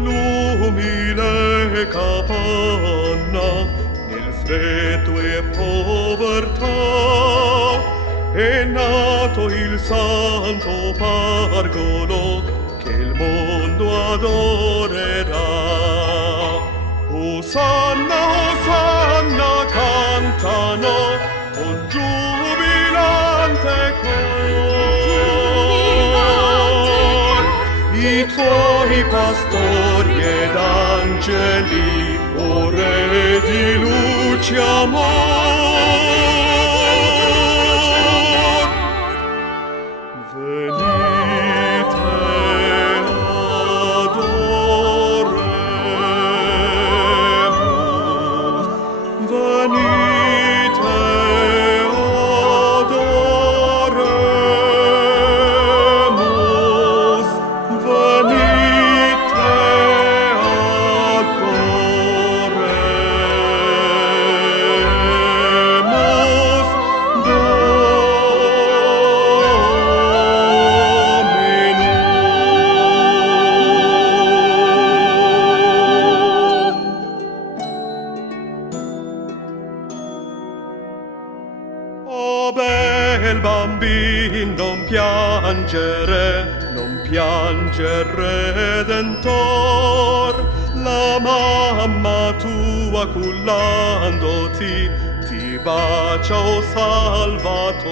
l'umile capanna nel freddo e povertà è nato il santo pargolo che il mondo adorerà. Osanna, Osanna, cantano con giubilante cor i tuoi pastori ed angeli, o Re di luce e amor. Venite, adoremus, venite, adoremus, venite, adoremus Dominum. Oh bel bambin, non piangere, non piangere, Redentor. La mamma tua cullandoti ti bacia, o Salvator.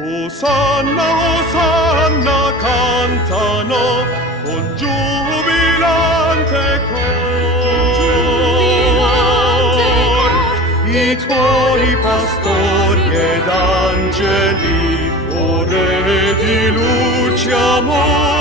Osanna, Osanna, cantano con giubilante cor i tuoi pastori ed angeli, o Re di luce e amor.